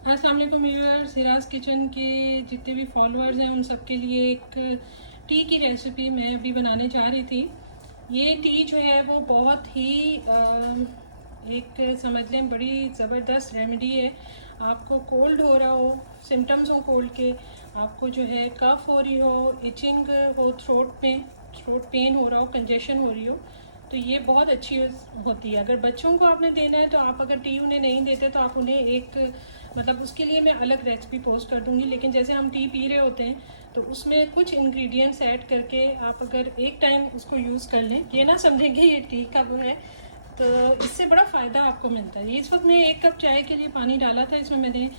अस्सलाम वालेकुम viewers, Siraj kitchen के जितने भी फॉलोअर्स हैं उन सब के लिए एक टी की रेसिपी मैं अभी बनाने जा रही थी। ये टी जो है वो बहुत ही एक समझ लें बड़ी ज़बरदस्त रेमेडी है। आपको कोल्ड हो रहा हो, सिम्टम्स हो कोल्ड के, आपको जो है कफ हो रही हो, इचिंग हो थ्रोट में, थ्रोट पेन हो रहा हो, कंजेशन हो रही हो, तो ये बहुत अच्छी होती है। अगर बच्चों को आपने देना है तो आप अगर टी उन्हें नहीं देते तो आप उन्हें एक मतलब उसके लिए मैं अलग रेसिपी पोस्ट कर दूंगी। लेकिन जैसे हम टी पी रहे होते हैं तो उसमें कुछ इंग्रेडिएंट्स ऐड करके आप अगर एक टाइम उसको यूज़ कर लें, ये ना समझेंगे ये टी का वो है, तो इससे बड़ा फ़ायदा आपको मिलता है। इस वक्त मैं 1 कप चाय के लिए पानी डाला था, इसमें मैंने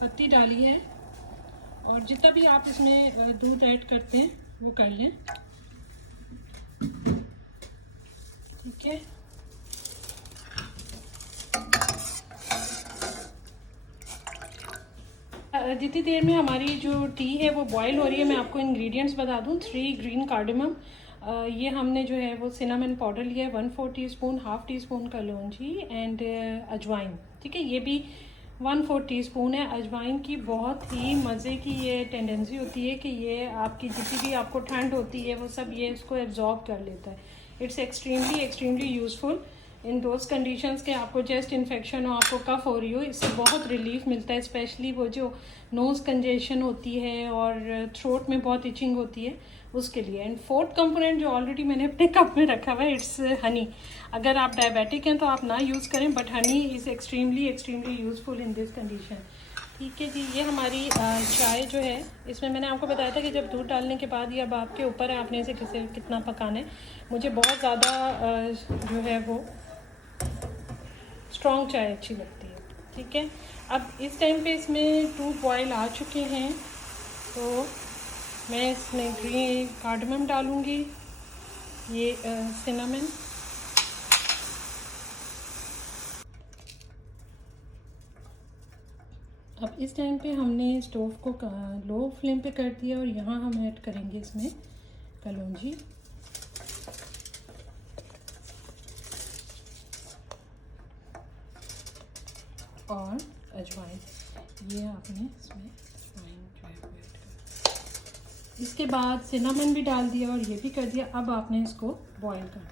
पत्ती डाली है और जितना भी आप इसमें दूध ऐड करते हैं वो कर लें, ठीक है। जितनी देर में हमारी जो टी है वो बॉईल हो रही है, मैं आपको इंग्रेडिएंट्स बता दूं। 3 ग्रीन कार्डमम, ये हमने जो है वो सिनामन पाउडर लिया है 1/4 teaspoon, half tea spoon kalonji and अजवाइन, ठीक है। ये भी 1/4 टीस्पून है। अजवाइन की बहुत ही मज़े की ये टेंडेंसी होती है कि ये आपकी जितनी भी आपको ठंड होती है वो सब ये इसको एब्जॉर्ब कर लेता है। It's extremely useful in those conditions के आपको चेस्ट इन्फेक्शन हो, आपको कफ हो रही हो, इससे बहुत रिलीफ मिलता है। स्पेशली वो जो नोज़ कंजेशन होती है और थ्रोट में बहुत इचिंग होती है उसके लिए। एंड फोर्थ कंपोनेंट जो ऑलरेडी मैंने अपने कप में रखा हुआ है, इट्स हनी। अगर आप डायबिटिक हैं तो आप ना यूज़ करें, but Honey is extremely useful in this condition, ठीक है जी। ये हमारी चाय जो है, इसमें मैंने आपको बताया था कि जब दूध डालने के बाद ये अब आपके ऊपर है, आपने इसे कितना पकाना है। मुझे बहुत ज़्यादा जो है वो स्ट्रॉन्ग चाय अच्छी लगती है, ठीक है। अब इस टाइम पे इसमें 2 बॉयल आ चुके हैं, तो मैं इसमें ग्रीन कार्डमम डालूँगी, ये सिनेमन, अब इस टाइम पे हमने स्टोव को लो फ्लेम पे कर दिया और यहाँ हम ऐड करेंगे इसमें कलौंजी और अजवाइन। ये आपने इसमें अजवाइन जो है वो ऐड कर, इसके बाद सिनामन भी डाल दिया और ये भी कर दिया। अब आपने इसको बॉईल करना।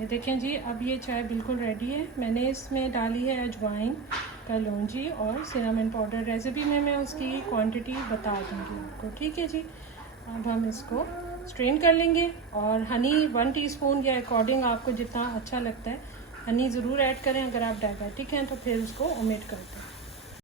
ये देखें जी, अब ये चाय बिल्कुल रेडी है। मैंने इसमें डाली है अजवाइन, कलौंजी और सिनामन पाउडर। रेसिपी में मैं उसकी क्वांटिटी बता दूँगी आपको, ठीक है जी। अब हम इसको स्ट्रेन कर लेंगे और हनी 1 टीस्पून या अकॉर्डिंग आपको जितना अच्छा लगता है हनी ज़रूर ऐड करें। अगर आप डायबिटिक हैं तो फिर उसको ओमिट कर दें।